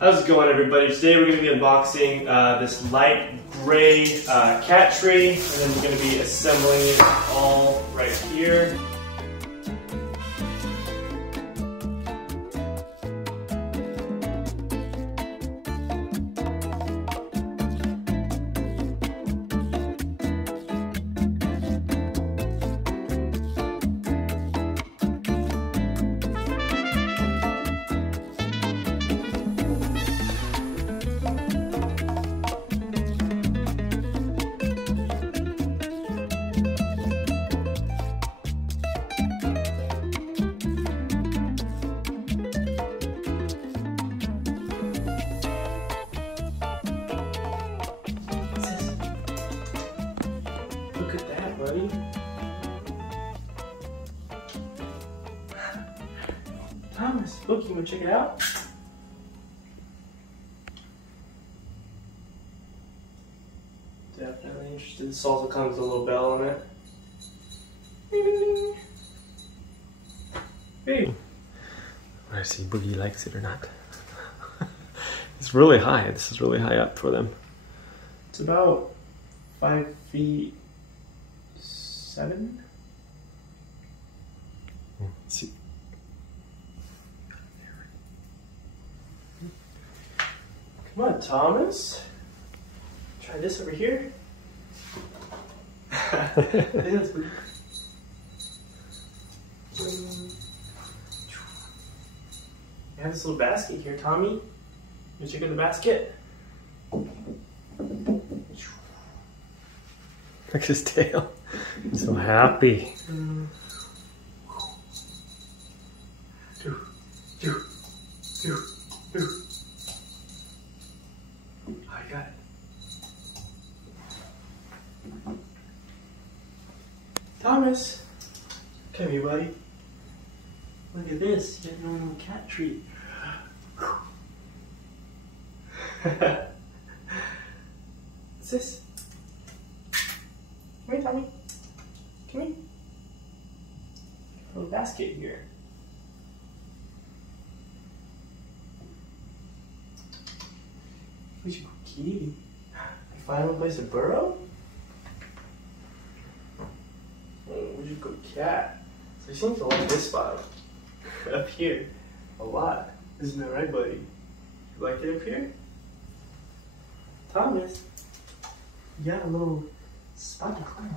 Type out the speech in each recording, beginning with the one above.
How's it going, everybody? Today we're going to be unboxing this light gray cat tree, and then we're going to be assembling it all right here. Look at that, buddy. Thomas, look, you want to check it out? Definitely interested. This also comes with a little bell on it. Hey. I see Boogie likes it or not. It's really high. This is really high up for them. It's about 5'7". Let's see. Come on, Thomas. Try this over here. It have this little basket here, Tommy. You check out the basket. Look at his tail. He's so happy. I got it. Thomas, come here, buddy. Look at this. You got your own little cat treat. What's this? Come here, Tommy. Come here. A little basket here. Where's your kitty? You find a place to burrow? Oh, where'd you go, cat? So he seems to like this spot up here a lot. Isn't that right, buddy? You like it up here? Thomas, you got a little spot to climb.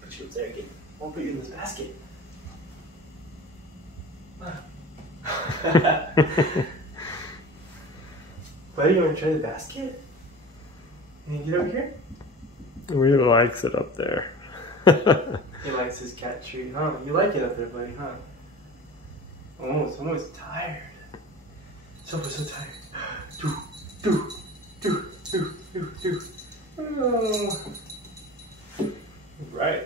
Put you up there again. I won't put you in this basket. Buddy, you want to try the basket? Can you get over here? He really likes it up there. He likes his cat treat, huh? You like it up there, buddy, huh? Oh, it's almost tired. So tired. Oh. Right.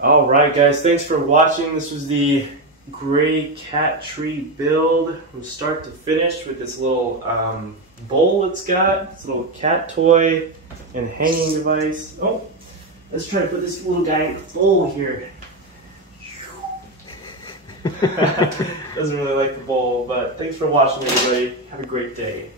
Alright, guys, thanks for watching. This was the gray cat tree build from start to finish with this little bowl it's got, this little cat toy and hanging device. Oh, let's try to put this little guy in the bowl here. Doesn't really like the bowl, but thanks for watching, everybody. Have a great day.